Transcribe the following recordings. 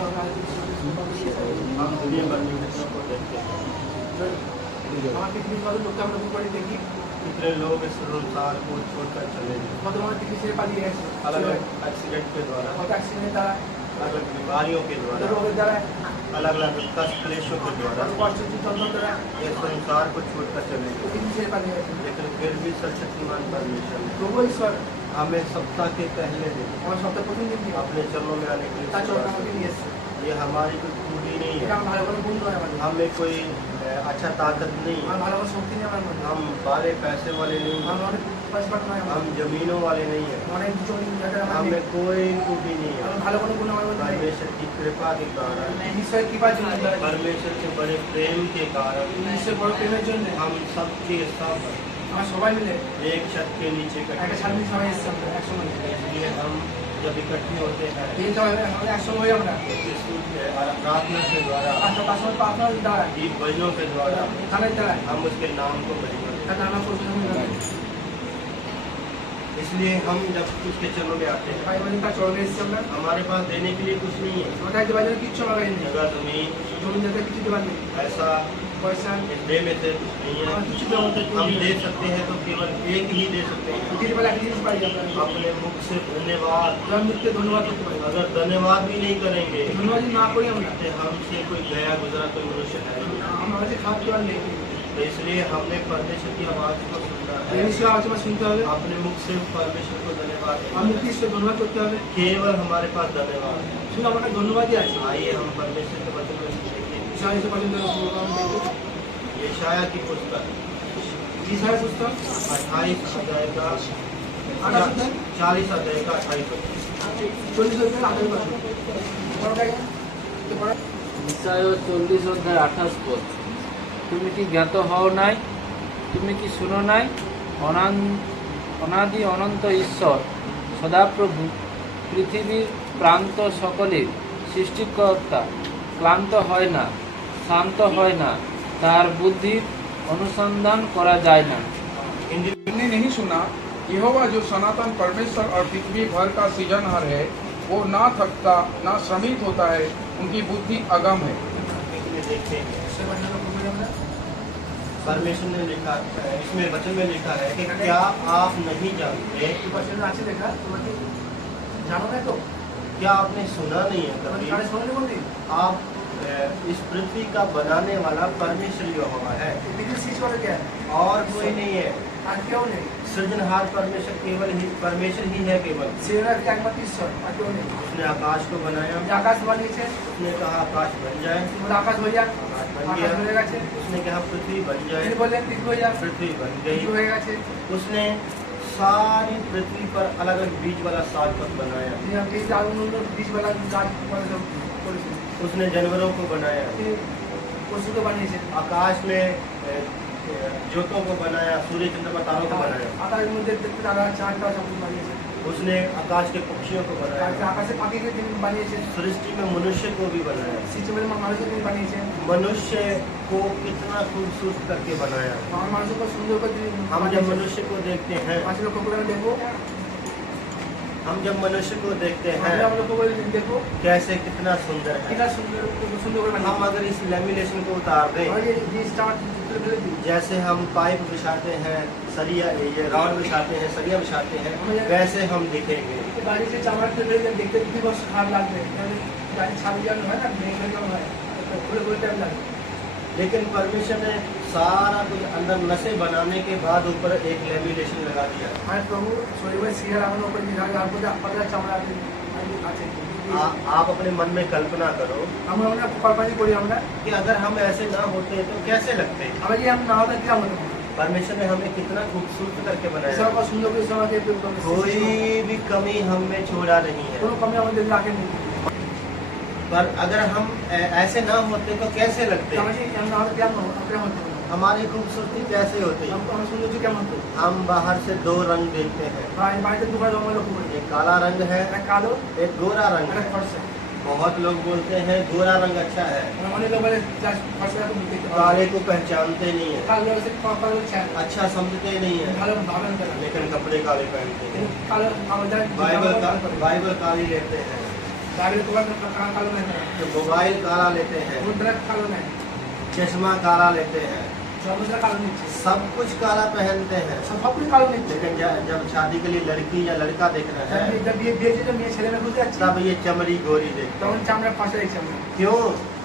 हम दुनिया भर में मित्रों को देखते हैं। हमारे पिकनिक वाले लोग हम लोग बड़ी देखी कितने लोग इस संसार को छोड़कर चले गए, मतलब हमारे पिकनिक से पाली है अलग अलग एक्सीडेंट के द्वारा, और एक्सीडेंट द्वारा अलग अलग बीमारियों के द्वारा, रोग द्वारा अलग अलग कष्ट क्लेशों के द्वारा कष्ट चंद्र द्वारा इस संसार को छोड़कर चले गए। पिकनिक से पाली है लेकिन फिर भी सर्वशक्तिमान परमेश्वर ने प्रभु ईश्वर हमें सप्ताह के पहले दिन हमारे सबसे प्रथम दिन अपने चरणों में आने के लिए ताकि सेवा हम की। के लिए ये हमारी कोई खूबी नहीं এটা है, हम ভালো করে বন্ধু হয় আমাদের हमें कोई अच्छा ताकत नहीं है, हम ভালো করে শক্তি নেই আমার মধ্যে हम बारे पैसे वाले नहीं हैं, हम অনেক পয়সা নয় हम जमीनों वाले नहीं हैं, অনেক জমি জায়গা আমাদের हमें कोई खूबी नहीं है। हम ভালো করে গুণ আমার মধ্যে নেই परमेश्वर की कृपा के कारण, ঈশ্বরের কৃপার জন্য परमेश्वर के बड़े प्रेम के कारण ঈশ্বরের বড় প্রেমের জন্য हम सबके सब আমরা সবাই मिले एक छत के नीचे একটা इकट्ठे हैं। শান্তি সবাই এসেছে একসঙ্গে इसलिए हम जब इकट्ठे होते हैं এই সবাই আমরা একসঙ্গে হই আমরা प्रार्थना के द्वारा, পাশাপাশি প্রার্থনার দ্বারা गीत भजनों के द्वारा গানের দ্বারা हम उसके नाम को महिमा देते তার নাম প্রশংসা করি हैं। इसलिए हम जब उसके चरणों में आते हैं, ভাই বোন তার চরণে এসেছি আমরা हमारे पास देने के लिए कुछ नहीं है, আমরা তাই দেওয়ার জন্য কিচ্ছু আমার কাছে নেই जगह जमीन জমি জায়গা কিছু দেওয়ার নেই ऐसा পয়সা इस देह में से कुछ नहीं है। আমার কিছু দেওয়ার মতো हम दे सकते हैं तो केवल एक ही दे सकते हैं, দিতে পারলে একটা জিনিস পাই আমরা अपने मुख से धन्यवाद। আমরা মুখকে ধন্যবাদ করতে পারি अगर धन्यवाद भी नहीं करेंगे ধন্যবাদ যদি না করি আমরা तो हमसे कोई गया गुजरा कोई मनुष्य है ही नहीं। আমার কাছে খারাপ দেওয়ার নেই तो इसलिए हमने परमेश्वर की आवाज को सुनना এই है, বিষয়ে আলোচনা শুনতে হবে अपने मुख से परमेश्वर को धन्यवाद আমার देना মুখকে है। ঈশ্বর ধন্যবাদ করতে হবে केवल हमारे पास धन्यवाद है। শুধু আমার কাছে धन्यवादই আছে आइए हम परमेश्वर के वचन में देखें। ঈশ্বর এসে পর্যন্ত यशायाह की पुस्तक ঈশার পুস্তক 28 अध्याय का 40 अध्याय का 28 पद। 40 অধ্যায় 28 পদ ঈশায় 40 অধ্যায় 28 পদ। তুমি কি জ্ঞাত হও নাই? তুমি কি শুনো নাই? অনাদি অনন্ত ঈশ্বর সদাপ্রভু পৃথিবীর প্রান্ত সকলের সৃষ্টিকর্তা ক্লান্ত হয় না, শান্ত হয় না, তার বুদ্ধির অনুসন্ধান করা যায় না। तुमने नहीं सुना, यहोवा जो सनातन परमेश्वर और पृथ्वी भर का सृजनहार है, वो ना थकता ना श्रमित होता है, उनकी बुद्धि अगम है। इसमें देखें परमेश्वर ने लिखा है, इसमें वचन में लिखा है कि क्या आप नहीं जानते, বছর আছে দেখা তোমাকে জানো না তো क्या आपने सुना नहीं है তোমাকে कभी? কানে শুনলে কোনদিন आप इस पृथ्वी का बनाने वाला परमेश्वर यहोवा है পৃথিবীর সৃষ্টি করে কে और कोई नहीं है। আর কেউ নেই सृजनहार परमेश्वर केवल ही परमेश्वर ही है केवल। সৃজনের একমাত্র ঈশ্বর আর কেউ নেই उसने आकाश को बनाया, যে আকাশ বানিয়েছে उसने कहा आकाश बन जाए, বলে আকাশ হয়ে যাক बन আকাশ गया। হয়ে গেছে उसने कहा पृथ्वी बन जाए, তিনি বললেন পৃথিবী হয়ে যাক पृथ्वी बन পৃথিবী गई। হয়ে গেছে उसने सारी पृथ्वी पर अलग अलग बीज वाला साग पत बनाया, তিনি এই যে আগুন বীজবেলা গাছ করেছেন उसने जानवरों को बनाया, তিনি পশুকে বানিয়েছেন आकाश में ज्योतों को बनाया, सूर्य चंद्रमा तारों को बनाया, আকাশের মধ্যে দেখতে তারা চাঁদ তারা সব কিছু বানিয়েছেন उसने आकाश के पक्षियों को আর बनाया, আকাশের পাখিকে তিনি বানিয়েছেন सृष्टि में मनुष्य को भी बनाया। সৃষ্টির মানুষকে তিনি বানিয়েছেন मनुष्य को कितना खूबसूरत करके बनाया। আমার মানুষকে খুব সুন্দর করে তিনি हम जब मनुष्य को देखते हैं, মানুষের লক্ষ্য করে আমি দেখবো हम जब मनुष्य को देखते আমি हैं লক্ষ্য করে দেখবো कैसे कितना सुंदर কিনা है। সুন্দর সুন্দর করে हम বানিয়েছেন अगर इस लेमिनेशन को उतार दें, और ये जिसटा चित्र फैले दी जैसे हम पाइप बिछाते हैं, सरिया ये रॉड बिछाते हैं, सरिया बिछाते हैं, वैसे हम दिखेंगे। गाड़ी से चावल के ले देखते कितनी बहुत खार लागते गाड़ी छापी जाने है ना देखने का है थोड़े थोड़े टाइम लगता लेकिन परमेश्वर ने सारा कुछ अंदर नसें बनाने के बाद ऊपर एक लेमिनेशन लगा दिया। हमारे प्रभु सोई में सियर आवन ऊपर दिखा आपको पता चावल আছে आप अपने मन में कल्पना करो আমরা আমরা কল্পনা করি আমরা कि अगर हम ऐसे ना होते तो कैसे लगते। আমরা যে हम ना होता क्या होता परमेश्वर ने हमें कितना खूबसूरत करके बनाया, सब का सुंदर के समय के कोई भी कमी हम में छोड़ा नहीं है। কোনো কমি আমাদের লাগে নেই पर अगर हम ऐसे ना होते तो कैसे लगते, আমরা যে আমরা আমাদের কেমন কেমন হতো हमारी खूबसूरती कैसे होती। हम सुंदर केमन হতো हम बाहर से दो रंग देखते हैं, ভাই বাইরে দুবার রঙের লক্ষ্য করি एक काला रंग है, একটা কালো एक गोरा रंग একটা है। ফর্সা बहुत लोग बोलते हैं गोरा रंग अच्छा है, অনেক লোক বলে জাস্ট ফর্সা তো দেখতে काले को पहचानते नहीं है, কালো से কালো চায় अच्छा समझते नहीं है, ভালো ভাবেন করে लेकिन कपड़े काले पहनते हैं। কালো আমাদের बाइबल काली लेते हैं, गाड़ी को कालो नहीं है, तो मोबाइल काला लेते हैं, मुद्रा कालो नहीं, चश्मा काला लेते हैं, समुद्र कालो नहीं, सब कुछ काला पहनते हैं। सब कुछ कालो नहीं। लेकिन जब शादी के लिए लड़की या लड़का देखना है जब ये बेचे जब ये छेले में घुसे अच्छी तब ये चमड़ी गोरी देखते तो हैं। उन चामड़ा फांस रही चमड़ा क्यों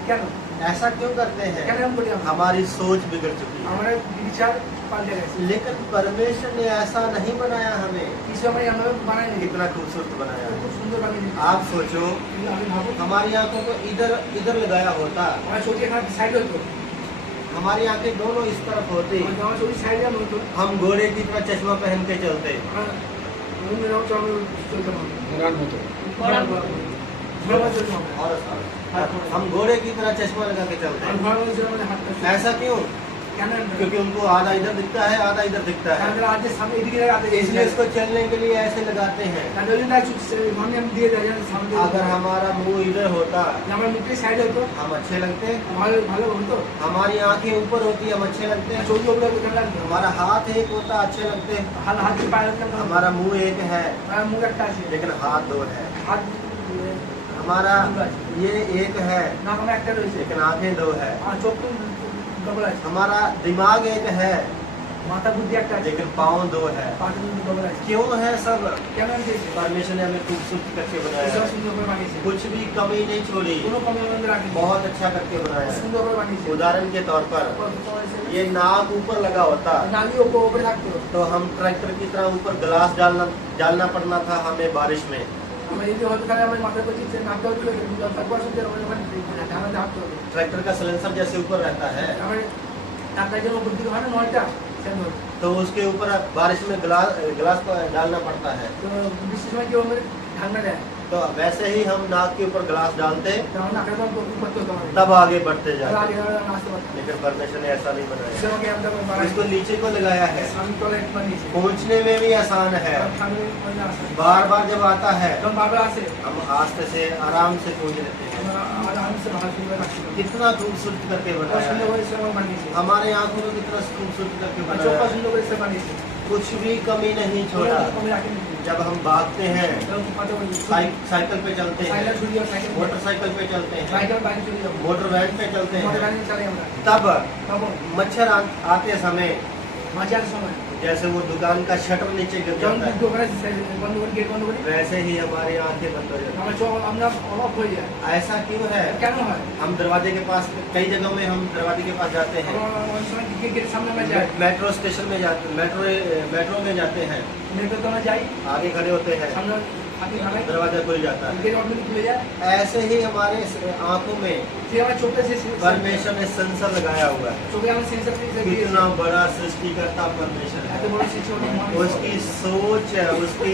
क्या ना ऐसा क्यों करते क्या हैं? नाम बोलिए हम हमारी सोच बिगड़ चुकी है। हमारे विचार पाल गए लेकिन परमेश्वर ने ऐसा नहीं बनाया हमें, इस समय हमें बनाए नहीं कितना खूबसूरत बनाया है। खूब सुंदर बनी नहीं आप सोचो अभी भागो हमारी आंखों को इधर इधर लगाया होता, हमारे सोचिए खाना साइड हो तो हमारी आंखें दोनों इस तरफ होती, हमारे सोचिए साइड में तो हम घोड़े की तरह चश्मा पहन के चलते। रूम में रहो तो हम चलते हैं हैरान होते और हम घोड़े की तरह चश्मा लगा के चलते हैं। घर में जो मैंने हाथ कर ऐसा क्यों? क्या नाम क्योंकि उनको आधा इधर दिखता है आधा इधर दिखता है, अंदर आते सामने इधर की आते इसलिए इसको चलने के लिए ऐसे लगाते हैं। हमने हम दिए थे सामने अगर हमारा मुंह इधर होता हमारे मुझे साइड हो तो हम अच्छे लगते, हमारे भालो हो तो हमारी आंखें ऊपर होती हम अच्छे लगते, चोरी हो गया तो हमारा हाथ एक होता अच्छे लगते, हाथ हाथ के पाए का हमारा मुंह एक है मुंह का है लेकिन हाथ दो है, हाथ हमारा ये एक है ना हम एक्टर हो लेकिन आंखें दो है, हां चोक तो डबल है हमारा दिमाग एक है माता बुद्धि एक्टर लेकिन पाँव दो है। पांच में डबल है क्यों है सब? क्या नाम है परमेश्वर ने हमें खूबसूरत करके बनाया ऐसा है, सुंदर पर बानी से कुछ भी कमी नहीं छोड़ी, दोनों कम अंदर आके बहुत अच्छा करके बनाया है। सुंदर पर बानी से उदाहरण के तौर पर ये नाक ऊपर लगा होता नालियों को ऊपर रखते हो तो हम ट्रैक्टर की तरह ऊपर ग्लास डालना पड़ना था हमें बारिश में। हमें ये जो होता है हमें माता को चीज से नाप दो तो तकवा सुनते हमें ध्यान नाप दो ट्रैक्टर का सिलेंसर जैसे ऊपर रहता है हमें नापा जो बुद्धि है ना नोटा सेंदो तो उसके ऊपर बारिश में ग्लास को डालना पड़ता है। तो विशेष में जो हमें ढंग में है तो वैसे ही हम नाक के ऊपर ग्लास डालते तो हम नाक तो ऊपर तो हमारे तब आगे बढ़ते आगे जाते, नाश्ता करते लेकिन परमेश्वर ने ऐसा नहीं बनाया। इसमें के अंदर में बारिश इसको नीचे को लगाया है, हम तो एक बनी से पहुंचने में भी आसान है, खाने में कोई ना आसान बार बार जब आता है तो बाबा से हम आस्ते से आराम से पहुंच लेते हैं। आराम से बाहर सुंदर रखते हैं कितना खूबसूरत करके और बनाया सुंदर है, वो इसमें बनी से हमारे आंखों में कितना खूबसूरत करके बनाया चौका है, सुंदर इससे बनी से कुछ भी कमी नहीं छोड़ा। कम रखे नहीं जब हम भागते हैं तो पता नहीं साइकिल पे चलते हैं, साइकिल छुड़ी और साइकिल मोटरसाइकिल पे चलते हैं, साइकिल बाइक छुड़ी और मोटर वैन पे चलते मोटर हैं, गाड़ी में चले हम तब तब मच्छर आते समय मजा समय जैसे वो दुकान का शटर नीचे गिर जब जाता है दोबारा बंद कर गेट बंद कर वैसे ही हमारी आंखें बंद हो जाती हमें जो हमने ऑफ हो गया हैं। ऐसा क्यों है? क्या ना है हम दरवाजे के पास कई जगहों में हम दरवाजे के पास जाते हैं, और उसमें गेट सामने में जाए मेट्रो स्टेशन में जाते मेट्रो में जाते हैं, मेरे को तो जाए आगे खड़े होते हैं, सामने हाथी खाना दरवाजा खुल जाता है। गेट और में खुले जाए ऐसे ही हमारे आंखों में फिर हमें छोटे से परमेश्वर ने सेंसर लगाया हुआ है। छोटे हमें सेंसर से कितना बड़ा सृष्टिकर्ता परमेश्वर तो है, बड़े से छोटे उसकी सोच उसकी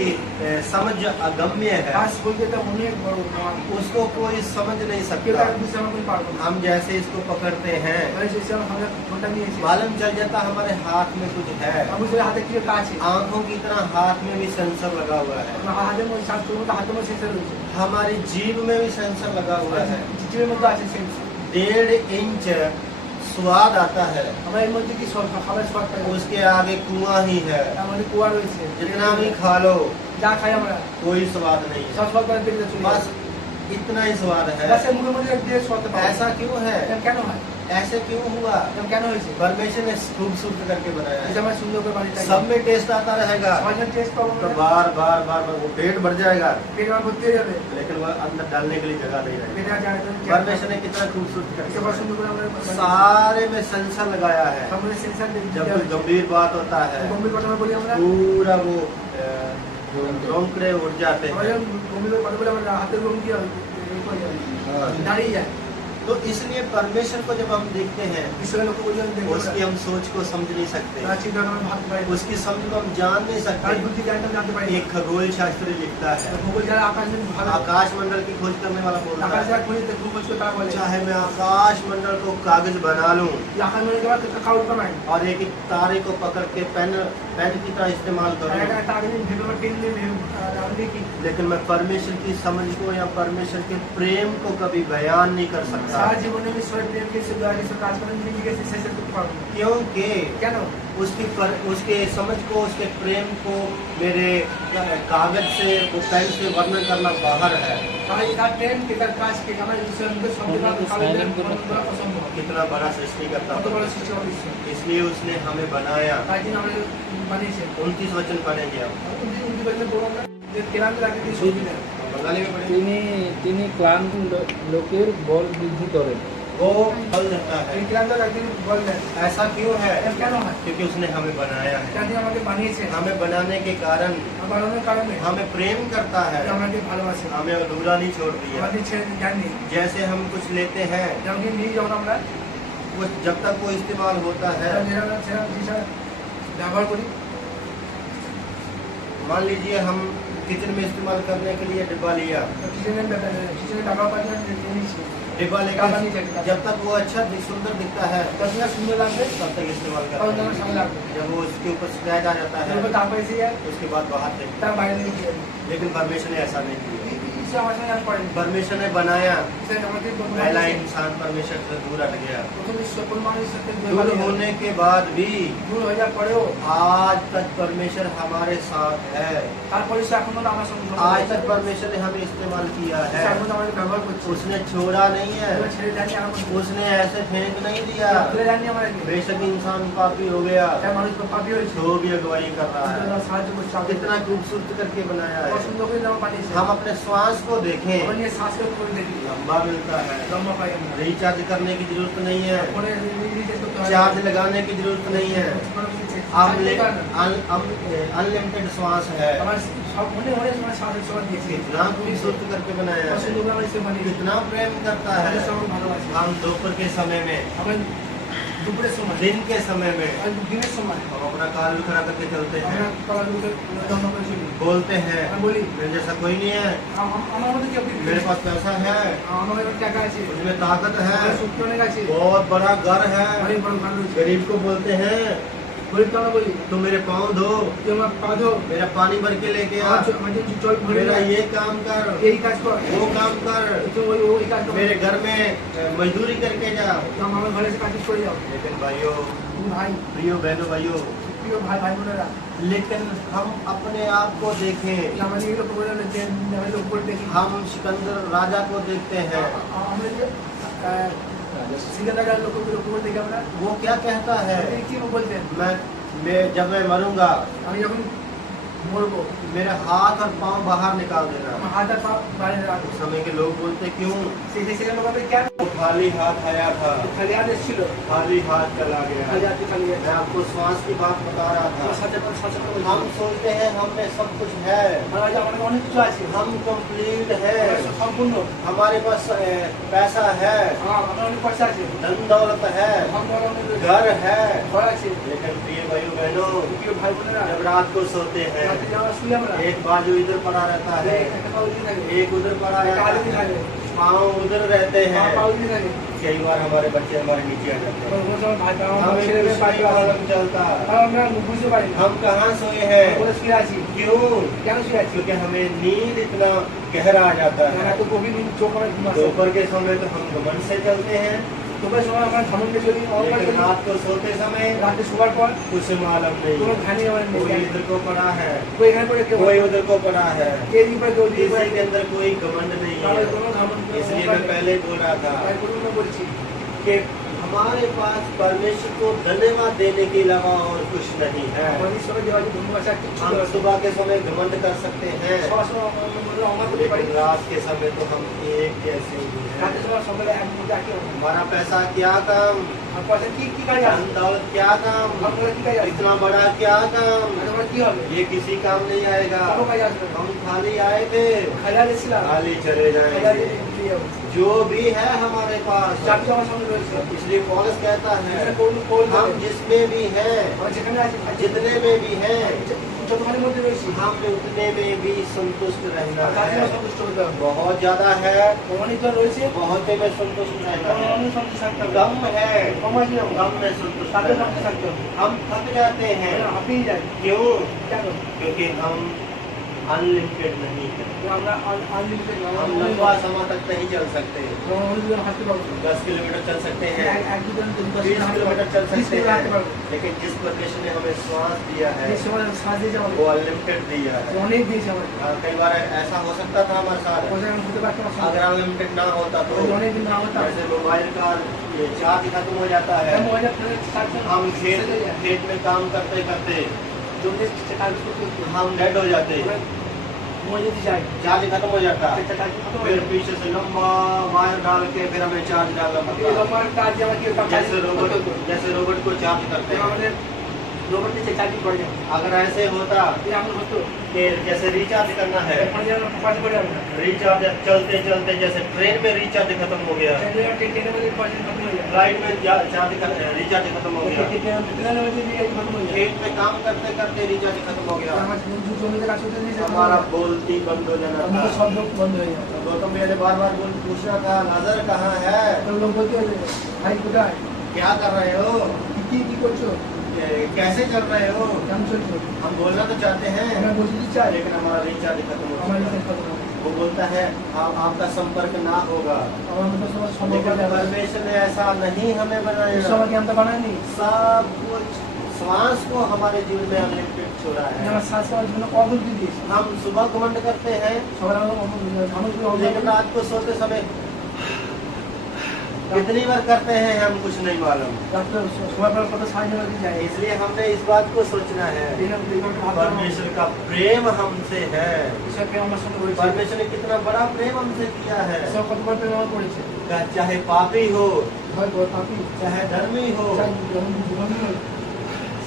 समझ अगम्य है, पास बोल के तो उन्हें बड़ो उसको कोई समझ नहीं के सकता। का दूसरा में कोई पार कर हम जैसे इसको पकड़ते हैं वैसे से हमें छोटा नहीं है मालूम चल जाता हमारे हाथ में कुछ है। अब उसे हाथ की काज है आंखों की तरह हाथ में भी सेंसर लगा हुआ है, हाथ में साथ तो हाथ में सेंसर है हमारी जीभ में भी सेंसर लगा हुआ है। जिसमें मतलब अच्छे सेंसर 1.5 इंच स्वाद आता है, हमारे मध्य की स्वाद हमारे स्वाद का उसके आगे कुआं ही है, हमारे कुआर वैसे जितना भी खा लो जा खाया हमारा कोई स्वाद नहीं है, सब स्वाद का देख ले बस इतना ही स्वाद है। वैसे मुझे मुझे एक देश स्वाद का ऐसा क्यों है? क्या ना है ऐसे क्यों हुआ? क्या ना है परमेश्वर ने खूबसूरत करके बनाया है, ऐसा मैं सुंदर के बारे सब में टेस्ट आता रहेगा समझ में टेस्ट तो प्रॉब्लम बार बार बार बार वो पेट भर जाएगा पेट में बुद्धि जावे लेकिन वह अंदर डालने के लिए जगह नहीं रहेगी। पेट जाए तो परमेश्वर ने कितना खूबसूरत ऐसे करके बस सुंदर बनाया को है। हमारे सारे में सेंसर लगाया है, हमारे सेंसर दे जब कोई गंभीर बात होता है गंभीर बात में बोलिए हमरा पूरा वो रोंकड़े उड़ जाते हमारे हैं। गंभीर बात बोले हमरा हाथ में घूम गया दाढ़ी है तो इसलिए परमेश्वर को जब हम देखते हैं इसलिए लोग को बोलिए देखो उसकी हम सोच को समझ नहीं सकते, अच्छी तरह में भाग पाए उसकी समझ को हम जान नहीं आज सकते। बुद्धि जानते जानते पाए एक खगोल शास्त्री लिखता है, भूगोल जरा आकाश में भाग आकाश मंडल की खोज करने वाला बोलता आकाश है जरा खोजे तो भूगोल को तारा बोले चाहे मैं आकाश मंडल को कागज बना लूं आकाश में के बाद काउंट बनाए और एक एक तारे को पकड़ के पेन की तरह इस्तेमाल करूं, अगर तारे में भेड़ में पेन में डालने की लेकिन मैं परमेश्वर की समझ को या परमेश्वर के प्रेम को कभी बयान नहीं कर सकता। था, सारा जीवन में ईश्वर प्रेम के से द्वारा ईश्वर काज करने में कैसे से तो पाऊं क्योंकि क्या ना उसके समझ को, उसके प्रेम को मेरे कागज से, वो पेन से वर्णन करना बाहर है। कहा ये का प्रेम के का काज के हमारे ईश्वर के शब्द का कागज में बड़ा पसंद हो कितना बड़ा सृष्टिकर्ता तो बड़ा था। सृष्टि और ईश्वर इसलिए उसने हमें बनाया। आज दिन हमारे बने से 29 वचन पढ़ेंगे आप, उनकी वजह बोलूंगा ये केलाम के आगे सुन भी बंगाली में पढ़ेंगे। তিনি ক্লান্ত লোকের বল বৃদ্ধি করেন। वो फल देता है। केलाम के आगे बोल रहे ऐसा क्यों है? हैं क्या नाम है क्योंकि उसने हमें बनाया है। क्या दिन हमारे बने से हमें बनाने के कारण हमारे कारण में हमें प्रेम करता है, हमारे ভালোবাসে हमें अधूरा नहीं छोड़ दिया। हमारे ছেড়ে জানি जैसे हम कुछ लेते हैं, যেমন নিয়ে যখন আমরা वो जब तक वो इस्तेमाल होता है, যেটা ব্যবহার করি मान लीजिए हम किचन में इस्तेमाल करने के लिए डिब्बा लिया, किचনে ব্যবহার করার জন্য নিয়েছি डिब्बा डिब्बा नहीं लेकर चाहिए। जब तक वो अच्छा सुंदर दिखता है दसना सुंदर লাগবে तब तक इस्तेमाल और करते दोनों हैं। सामने লাগবে जब वो उसके ऊपर स्क्रैच आ जाता है এর দাম পেয়েছি আর उसके बाद बाहर फेंकते তার বাইরে নিয়ে গিয়ে हैं। लेकिन परमेश्वर ने ऐसा नहीं किया। ইসে আমার সঙ্গে আর পড়েনি परमेश्वर ने बनाया, ইসে আমাদের पहला इंसान परमेश्वर से दूर हट गया। প্রথম ঈশ্বর কোন মানুষের সাথে दूर होने के बाद भी দূর হয়ে যাওয়ার পরেও आज तक परमेश्वर हमारे साथ है। তারপরে সে এখনো আমার সঙ্গে आज तक परमेश्वर ने हमें इस्तेमाल किया সে है, এখনো আমাদের ব্যবহার করছে उसने छोड़ा नहीं है, আমরা ছেড়ে জানি আমার उसने ऐसे फेंक नहीं दिया। ছেড়ে জানি আমার बेशक इंसान पापी हो गया, তাই মানুষ পাপি হয়েছে तो भी अगुवाई कर रहा है। সাহায্য করছে আমাদের कितना खूबसूरत करके बनाया है। পছন্দ করে নাম পাঠিয়েছে हम अपने श्वास को देखें, আমরা নিয়ে শ্বাস করে দেখি लंबा मिलता है, লম্বা পাই আমরা रिचार्ज करने की जरूरत नहीं है, ফোনে রিচার্জ করতে হয় चार्ज लगाने की जरूरत नहीं है, अनलिमिटेड श्वास है। আমার সব মনে মনে সময় শ্বাস সমান দিয়েছে कितना खूबसूरत करके बनाया है, পছন্দ করে আমরা ইসে মানি कितना प्रेम करता है। আমাদের সঙ্গে ভালোবাসে हम दोपहर के समय में, আমরা দুপুরের সময় दिन के समय में আর দিনের সময় हम अपना काल खड़ा करके चलते আমরা हैं, কলাগুলোকে দমন করে চলি बोलते हैं আমি বলি मेरे जैसा कोई नहीं है, আমার মধ্যে কি আপনি मेरे पास पैसा है, আমার কাছে টাকা আছে मुझमें ताकत है, আমার শক্তি অনেক আছে बहुत बड़ा घर है। অনেক বড় ঘর রয়েছে गरीब को बोलते हैं গরিব আমরা বলি तो मेरे पाँव धो, তুই আমার পা ধো मेरा पानी भर के लेके आ, আমার যে জল ভরে मेरा না ये काम कर, এই কাজ কর वो काम कर, তো ওই কাজ কর मेरे घर में मजदूरी करके जा। আমার ঘরে এসে কাজ করে যাও लेकिन भाइयों, তুমি भाई प्रियो बहनों भाइयों, প্রিয় ভাই ভাই বোনেরা लेकिन हम अपने आप को देखें, আমাদের এই লোক বলে আমি লোক বলে দেখি हम सिकंदर राजा को देखते हैं, আমরা যে সিঙ্গাদার লোকগুলো বলে দেখি আমরা वो क्या कहता है, কি বলতেন मैं जब मैं मरूंगा আমি যখন মরবো मेरे हाथ और पाँव बाहर निकाल देना। আমার হাত আর পা বাইরে রাখবো उस समय के लोग बोलते क्यों? সেই সেই লোক আপনি কেন वो खाली हाथ आया था, খালি হাত এসেছিল खाली हाथ चला गया। খালি হাতে খালি হাত मैं आपको श्वास की बात बता रहा था। সচেতন हम सोचते हैं हमने सब कुछ है, আমার আমাদের অনেক কিছু আছে हम कंप्लीट है, সম্পূর্ণ हमारे पास पैसा है, আমার অনেক পয়সা আছে धन दौलत है, আমার অনেক घर है, ঘর আছে लेकिन प्रिय भाइयों बहनों, প্রিয় ভাই বোনেরা जब रात को सोते हैं রাতে যাওয়া শুয়ে আমরা एक बाजू इधर पड़ा रहता है, একটা পাউ দিয়ে থাকে एक उधर पड़ा रहता आगे है, दिखाए। पाँव उधर रहते हैं। পাউ দিয়ে থাকে कई बार हमारे बच्चे हमारे नीचे आ जाते हैं, ওর সময় ভাই हमें আমার ছেলে कुछ মেয়ে नहीं পাই मालूम चलता, আর আমরা বুঝতে পারি না हम कहाँ सोए हैं, বলে শুয়ে আছি क्यों? কেন শুয়ে আছি क्योंकि हमें नींद इतना गहरा आ जाता है। এত গভীর চোখ আমার ঘুম আসে दोपहर के समय तो हम घमंड से चलते हैं, দুপুরের সময় আমরা ধমকে চলি অল্প लेकिन रात को सोते समय রাতে শোবার পর कुछ मालूम কোনো नहीं, ধ্যানই আমার নেই कोई इधर को पड़ा है, कोई এখানে পড়ে কেউ कोई उधर को पड़ा है, কে দিন পরে কেউ দিয়ে किसी के अंदर कोई घमंड नहीं তাহলে है। কোনো ধর্ম इसलिए मैं पहले बोल रहा था তাই কোনো বলছি कि हमारे पास परमेश्वर को धन्यवाद देने के अलावा और कुछ नहीं है। আমাদের সবাই দেওয়া যে ধন্যবাদ আছে কিছু हम सुबह के समय घमंड कर सकते हैं, সবার সময় আমার করতে পারি लेकिन रात के समय तो हम एक जैसे ही রাতে हैं। সময় সকালে এক মুহূর্তে আঁকি হবে हमारा पैसा क्या काम, আর পয়সা কি কাজ धन আছে दौलत क्या काम, আপনারা কি কাজ আছে इतना बड़ा क्या काम, তোমার কি হবে ये किसी काम नहीं आएगा। কোনো কাজ আসবে না हम खाली आए थे, খাজা দিয়েছিলাম खाली चले খাজা जाएंगे। দিয়ে যাবো जो भी है हमारे पास, চাবি আমার সঙ্গে রয়েছে इसलिए पौलुस कहता है কোন हम जिसमें भी हैं, আমার যেখানে আছে जितने में भी हैं, যতখানি মধ্যে রয়েছি हम उतने में भी संतुष्ट रहना তাতে है। সন্তুষ্ট হতে হবে बहुत ज्यादा है, অনেক রয়েছে बहुत में संतुष्ट रहना है। অনেক সন্তুষ্ট থাকতে হবে कम है, কমাই দিও कम में संतुष्ट তাতে रहना সন্তুষ্ট है। থাকতে হবে हम थक जाते हैं, হাঁপিয়ে যায় क्यों? কেন क्योंकि हम अनलिमिटेड नहीं है। আমরা আনলিমিটেড हम लंबा समय तक नहीं चल सकते। হাঁটতে পারবো 10 किलोमीटर चल सकते हैं, এক দুজন 20 किलोमीटर चल सकते হাঁটতে हैं, পারবো लेकिन जिस परमेश्वर ने हमें श्वास दिया है এই সময় সাহায্য যাওয়া वो अनलिमिटेड दिया है। অনেক দিয়েছে আমাদের कई बार ऐसा हो सकता था हमारे साथ, ওখানে হতে পারতাম अगर अनलिमिटेड ना होता तो অনেক দিন না হতাম जैसे मोबाइल का ये चार्ज खत्म हो जाता है, মোবাইলে ফোনে চার্জ हम खेत में काम करते करते জলদি চার্জ করতে हम डेड हो जाते, মোবাইল যদি যাই चार्ज खत्म हो जाता, চার্ज খতম फिर पीछे से लंबा वायर डाल के फिर हमें चार्ज डालना पड़ता, আমার কাজ আমাকে जैसे रोबोट को चार्ज करते हैं। আমাদের রোবট নিচে চার্জ করে যায় अगर ऐसे होता এমন হতো कि जैसे रिचार्ज करना है, এখন যেন কাজ করে আমরা रिचार्ज चलते चलते जैसे ट्रेन में रिचार्ज खत्म हो गया, ট্রেনের মধ্যে কাজ খতম হয়ে যায় फ्लाइट में रिचार्ज खत्म हो गया, ট্রেনের মধ্যে রিচার্জ खत्म হয়ে যায় खेत में काम करते करते रिचार्ज खत्म हो गया, আমার জমিতে কাজ করতে নিয়ে हमारा बोलती बंद हो जाना আমার था। শব্দ বন্ধ হয়ে যায় गौतम भैया ने बार बार पूछना था, नजर कहाँ है, তো লোক বলতে হবে ভাই কোথায় क्या कर रहे हो, কি করছো कैसे चल रहे हो। কেমন চলছো हम बोलना तो चाहते हैं আমরা বলতে চাই लेकिन हमारा रिचार्ज खत्म हो আমার चुका है। রিচার্জ खत्म हो वो बोलता है आपका संपर्क ना होगा, আমার মতো সবার সম্ভব लेकिन হবে परमेश्वर ने ऐसा नहीं हमें बनाया। সবাইকে আমরা বানাইনি सब कुछ श्वास को हमारे जीवन में अनलिमिटेड छोड़ा है। আমার শ্বাস করার জন্য অবুদ্ধি দিয়েছে हम सुबह घमंड करते हैं, সবার लेकिन रात को सोते समय कितनी बार करते हैं हम कुछ नहीं मालूम। সময় পর কত সাহায্য করে যায় इसलिए हमने इस बात को सोचना है, परमेश्वर का प्रेम हमसे है। ঈশ্বরকে আমার সঙ্গে রয়েছে परमेश्वर ने कितना बड़ा प्रेम हमसे किया है। সব কত বড় প্রেম আমার করেছে चाहे पापी हो, হয় বড় পাপি चाहे धर्मी हो,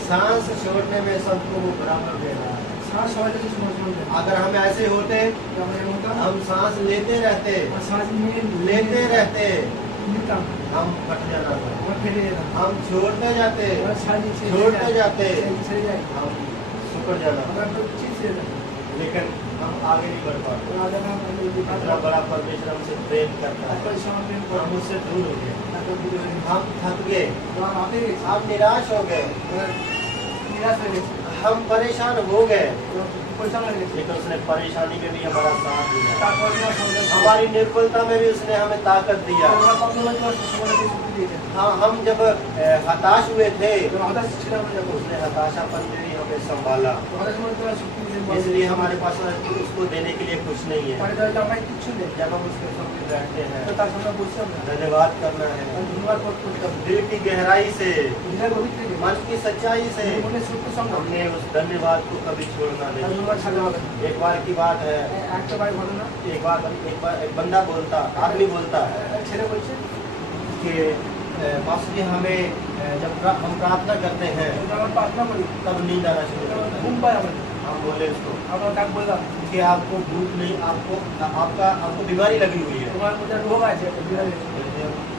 सांस छोड़ने में सबको वो बराबर दे रहा है। শ্বাস সবাইকে কিছু সময় দেয় अगर हम ऐसे होते, আমরা এমন কাজ हम सांस लेते रहते, আর শ্বাস নিয়ে लेते रहते, নিতাম हम फट जाना था। আমার ফেলে যেতাম हम छोड़ते जाते, আমার শ্বাস নিচে छोड़ते जाते, ছেড়ে যায় हम सुकर जाना, আমরা ঠিক ছেড়ে যায় लेकिन हम आगे नहीं बढ़ पाते। রাজা নাম আমি इतना बड़ा परमेश्वर हमसे प्रेम करता है, তারপরে সমাপ্তি हम उससे दूर हो गए, তারপর দিলে हम थक गए, রাতে हम निराश हो गए, নিরাশ হয়ে গেছে हम परेशान हो गए, পয়সা হয়ে গেছে लेकिन उसने परेशानी में भी हमारा साथ दिया। তারপর আমরা हमारी निर्बलता में भी उसने हमें ताकत दिया। हाँ, हम जब हताश हुए थे, उसने हताशापन में भी हमें संभाला। इसलिए हमारे पास उसको देने के लिए कुछ नहीं है। जब हम उसके सामने बैठते हैं, धन्यवाद करना है, दिल की गहराई से, मन की सच्चाई से, हमने उस धन्यवाद को कभी छोड़ना नहीं। एक बार की बात है, एक बंदा बोलता, आदमी बोलता कि मास्टर जी हमें जब हम प्रार्थना करते हैं तब नींद आना शुरू होता है। हम बोले उसको कि आपको भूख नहीं, आपको बीमारी लगी हुई है।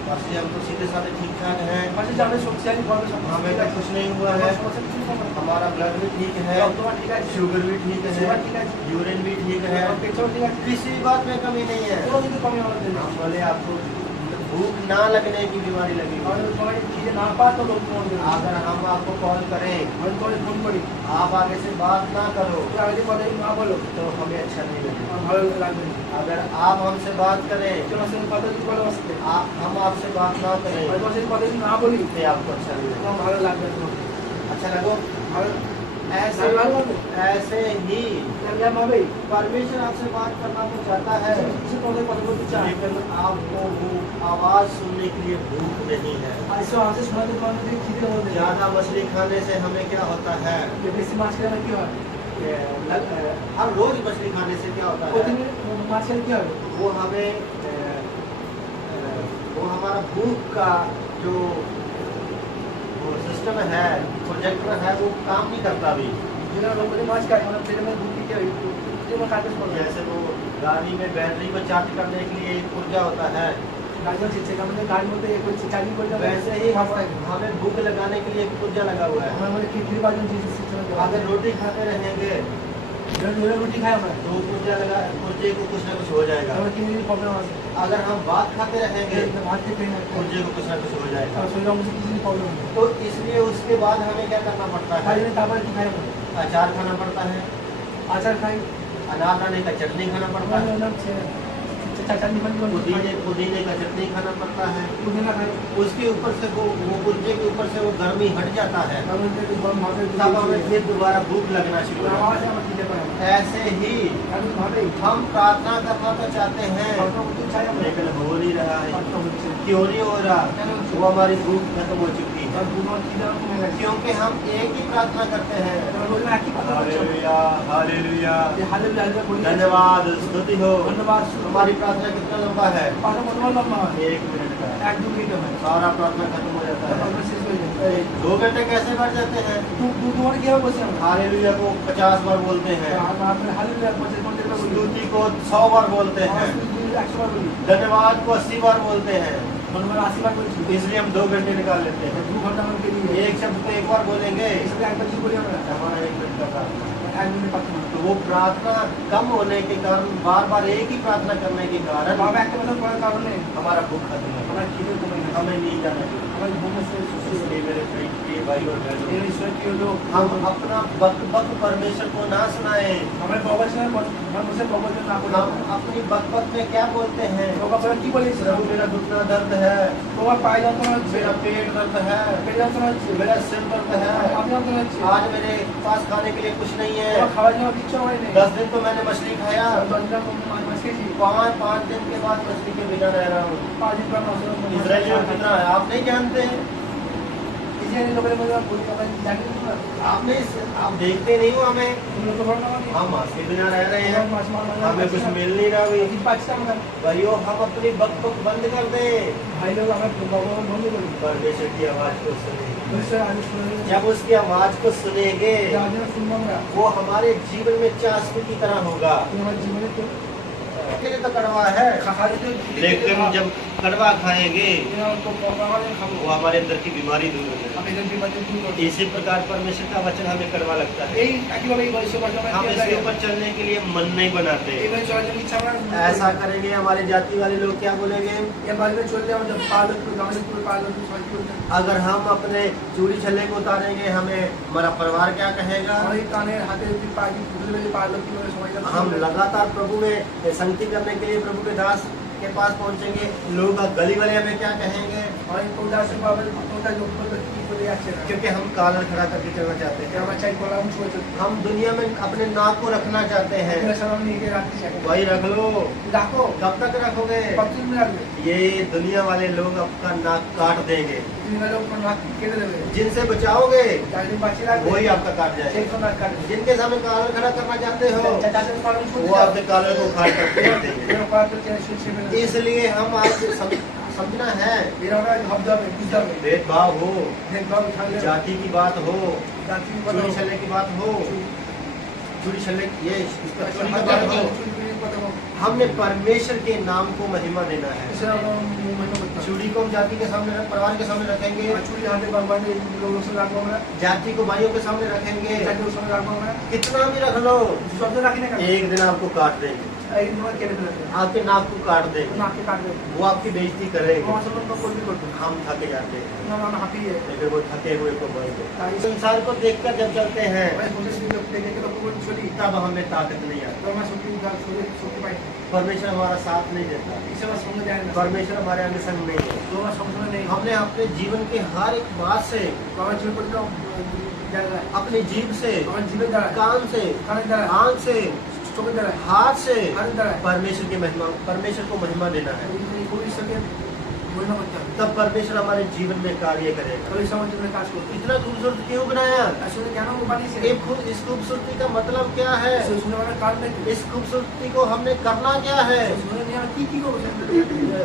मास्टर जी हम तो सीधे साधे ठीक ठाक हैं, हमें तो कुछ नहीं हुआ है, हमारा ब्लड भी ठीक है, शुगर भी ठीक है, यूरिन भी ठीक है, किसी बात में कमी नहीं है। हम बोले आपको भूख ना लगने की बीमारी लगी हुई है। अगर हम आपको कॉल करें, आप आगे से बात ना करो तो हमें अच्छा नहीं लगेगा। अगर आप हमसे बात करें, हम आपसे बात ना करें तो आपको अच्छा नहीं लगेगा। अच्छा लगो। ऐसे ही परमेश्वर आपसे बात करना तो चाहता है, लेकिन आपको वो आवाज सुनने के लिए भूख नहीं है। ज्यादा मछली खाने से हमें क्या होता है, हर रोज मछली खाने से क्या होता है, वो हमें वो हमारा भूख का जो सिस्टम है, प्रोजेक्टर है, वो काम नहीं करता अभी। जैसे वो गाड़ी में बैटरी को चार्ज करने के लिए एक पुर्जा होता है, वैसे ही हमें भूख लगाने के लिए एक पुर्जा लगा हुआ है। अगर रोटी खाते रहेंगे रोटी खाए तो पुर्जे को कुछ ना कुछ हो जाएगा। अगर हम भात खाते रहेंगे पुर्जे को कुछ ना कुछ हो जाएगा। तो इसलिए उसके बाद हमें क्या करना पड़ता है, अचार खाना पड़ता है। আচার খাই अनारदाने का चटनी खाना पड़ता है, पुदीने का चटनी खाना पड़ता है, उसके ऊपर से वो पुदीने के ऊपर से वो गर्मी हट जाता है, तब हमें फिर दोबारा भूख लगना शुरू होता है। ऐसे ही हम प्रार्थना करना तो चाहते हैं लेकिन हो नहीं रहा है। क्यों नहीं हो रहा? वो हमारी भूख खत्म हो चुकी है, क्योंकि हम एक ही प्रार्थना करते हैं। हालेलुया, हालेलुया, धन्यवाद, स्तुति हो। हमारी प्रार्थना कितना लंबा है? 1 मिनट का है, सारा प्रार्थना खत्म हो जाता है। 2 घंटे कैसे बढ़ जाते हैं? हालेलुया को 50 बार बोलते हैं, स्तुति को 100 बार बोलते हैं, धन्यवाद को 80 बार बोलते हैं। इसलिए हम 2 घंटे निकाल लेते हैं। एक शब्द को 1 बार बोलेंगे, हमारा 1 मिनट का प्रार्थना। तो वो प्रार्थना कम होने के कारण, बार बार एक ही प्रार्थना करने के कारण हमारा भूख खत्म है, हमें नींद आने लगी। इसलिए मेरे प्रिय भाई और बहनों, हम अपना बक बक परमेश्वर को ना सुनाए। हम अपनी बक बक में क्या बोलते हैं? प्रभु मेरा घुटना दर्द है, मेरा पेट दर्द है, मेरा सिर दर्द है, आज मेरे पास खाने के लिए कुछ नहीं है, 10 दिन तो मैंने मछली खाया, 5 दिन के बाद मछली के बिना रह रहा हूँ। इजराइलियों कितना है आप नहीं जानते? आप देखते नहीं हो हमें, हम मांस के बिना रह रहे हैं, हमें कुछ मिल नहीं रहा अभी। भाइयों, हम अपनी बक बक बंद कर दें, परमेश्वर की आवाज को सुने। जब उसकी आवाज को सुनेंगे वो हमारे जीवन में चाशनी की तरह होगा। के लिए तो कड़वा है, लेकिन जब कड़वा खाएंगे वो हमारे अंदर की बीमारी दूर हो जाएगी। इसी प्रकार परमेश्वर का वचन हमें कड़वा लगता है, हम इसके ऊपर चलने के लिए मन नहीं बनाते। ऐसा करेंगे हमारे जाति वाले लोग क्या बोलेंगे? अगर हम अपने चूड़ी छल्ले को उतारेंगे हमें हमारा परिवार क्या कहेगा? हम लगातार प्रभु में संगति करने के लिए प्रभु के दास के पास पहुंचेंगे, लोग गली वाले हमें क्या कहेंगे? क्योंकि हम कालर खड़ा करके चलना चाहते हैं, हम दुनिया में अपने नाक को रखना चाहते हैं। वही रख लो, कब तक रखोगे? ये दुनिया वाले लोग आपका नाक काट देंगे, जिनसे बचाओगे वही आपका काट जाएगा। जिनके सामने कालर खड़ा करना चाहते हो वो आपके कालर को काट कर फेंक देंगे। इसलिए हम आज समझना है, भेदभाव हो, जाति की बात हो, चोरी छल्ले की बात हो, चोरी छल्ले ये चोरी की बात हो, हमने परमेश्वर के नाम को महिमा देना है। चूड़ी को हम जाति के सामने, परिवार के सामने रखेंगे, जाति को भाइयों के सामने रखेंगे, कितना भी रख लो, एक दिन आपको काट देंगे, आपके नाक को काट देंगे, वो आपकी बेइज्जती करेंगे। हम थके जाते हैं लेकिन वो थके हुए को बोलते। संसार को देखकर जब चलते हैं तब हमें ताकत नहीं आती, परमेश्वर हमारा साथ नहीं देता, परमेश्वर हमारे अंग संग नहीं है। हमने अपने जीवन के हर एक बात से, अपनी जीभ से, कान से, आँख से, हाथ से परमेश्वर की महिमा, परमेश्वर को महिमा देना है, तब परमेश्वर हमारे जीवन में कार्य करेगा। इतना खूबसूरत क्यों बनाया? इस खूबसूरती का मतलब क्या है? इस खूबसूरती को हमने करना क्या है?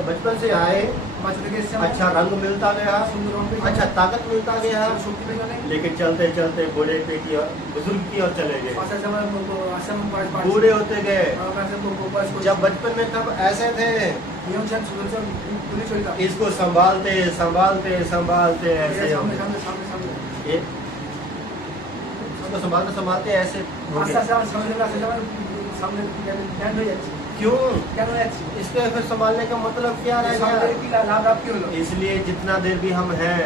बचपन से आए, अच्छा रंग मिलता गया, अच्छा ताकत मिलता गया, लेकिन चलते चलते बूढ़े पे की बुजुर्ग की ओर चले गए, बूढ़े होते गए। जब बचपन में तब ऐसे थे, इसको संभालते संभालते संभालते ऐसे इसको संभालते संभालते ऐसे क्यों? इसके फिर संभालने का मतलब क्या रहेगा? इसलिए जितना देर भी हम हैं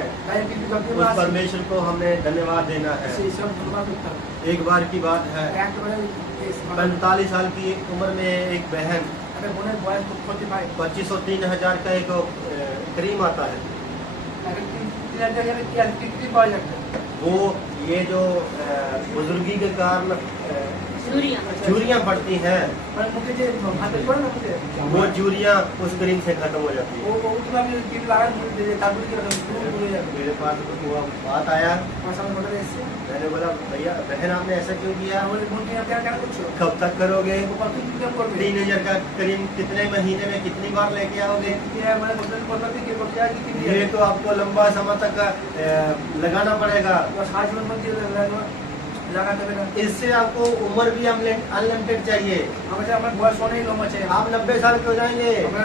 उस परमेश्वर को हमें धन्यवाद देना है। एक बार की बात है, 45 साल की उम्र में एक बहन একটা বোনের বয়স 45 2503,000 का एक क्रीम आता है। একটা 3000 টাকা কি আর কি পাওয়া যাবে वो ये जो बुजुर्गी के कारण चूरियाँ पड़ती हैं, মানে মুখে যে হাতে পড়ে না মুখে वो चूरियाँ उस क्रीम से खत्म हो जाती ও है। ও তুমি আমি কি লাগাই মুখে দিয়ে তারপরে কি হয়ে যাবে मेरे पास तो वो बात आया, আমার সামনে বলে এসেছে मैंने बोला भैया बहन आपने ऐसा क्यों किया, আমাদের বোন কি আপনি কেন করছো कब तक करोगे, ও কত ইনকাম করবে 3000 का क्रीम कितने महीने में कितनी बार लेके आओगे। কি মানে বলতে বলতে কি করতে আর কি দিয়ে ये तो आपको लंबा समय तक लगाना पड़ेगा, তো 60 জন মধ্যে লাগা দেবে না इससे आपको उम्र भी अनलिमिटेड चाहिए। আমাদের আমার বয়স অনেক লম্বা আছে आप 90 साल के हो जाएंगे, আমরা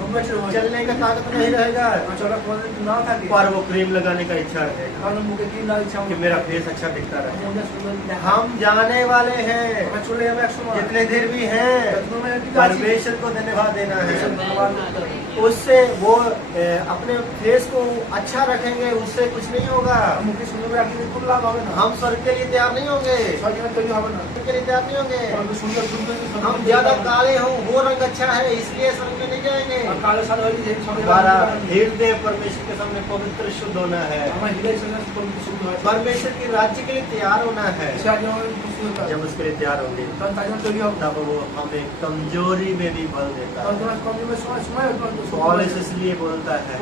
লম্বা ছিল चलने का ताकत नहीं रहेगा, চলা পথে না থাকে पर वो क्रीम लगाने का इच्छा रहेगा কারণ মুখে কি না ইচ্ছা कि मेरा फेस अच्छा दिखता रहे। মুখে সুন্দর দেখা हम जाने वाले हैं, আমরা চলে যাবে এক সময় जितने देर भी हैं तुम्हें भी परमेश्वर को धन्यवाद देना है। धन्यवाद उससे वो अपने फेस को अच्छा रखेंगे, उससे कुछ नहीं होगा। মুখে সুন্দর রাখলে কোন লাভ হবে না हम स्वर्ग के लिए तैयार नहीं होंगे, সজীবন তৈরি হবে না स्वर्ग के लिए तैयार नहीं होंगे। সুন্দর সুন্দর हम ज्यादा काले हों, वो रंग अच्छा है इसलिए स्वर्ग में नहीं जाएंगे। কালো সাদা হয়ে যে সবাই हमारा हृदय परमेश्वर के सामने पवित्र शुद्ध होना है, আমার হৃদয় সঙ্গে শুদ্ধ হয় परमेश्वर के राज्य के लिए तैयार होना है। সেটা যেমন শুদ্ধ হয় जब उसके लिए तैयार होंगे তখন তাই জন্য তৈরি হবে तब वो हमें कमजोरी में भी बल देता তখন है। তোমার কম দিনের সময় সময় पौलुस इसलिए बोलता है,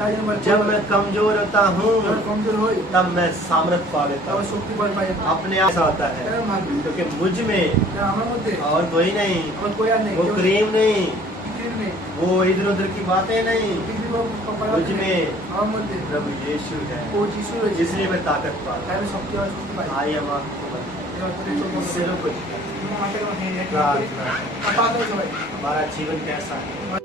তাই জন্য जब मैं कमजोर होता हूँ কমজোর হই तब मैं सामर्थ्य पा लेता তখন हूँ। শক্তি বল পাই अपने आप से आता है, কেন মানবি क्योंकि मुझ में আমার মধ্যে और कोई नहीं, আমার कोई আর নেই वो क्रीम नहीं, পৃথিবীর নেই वो इधर उधर की बातें नहीं, मुझ में আমার মধ্যে प्रभु यीशु है, ও যিশু রয়েছে इसलिए मैं ताकत पा তাই আমি শক্তি আর শক্তি পাই आई हम आपको सिरों को আমাকে प्रार्थना, সবাই हमारा जीवन कैसा है।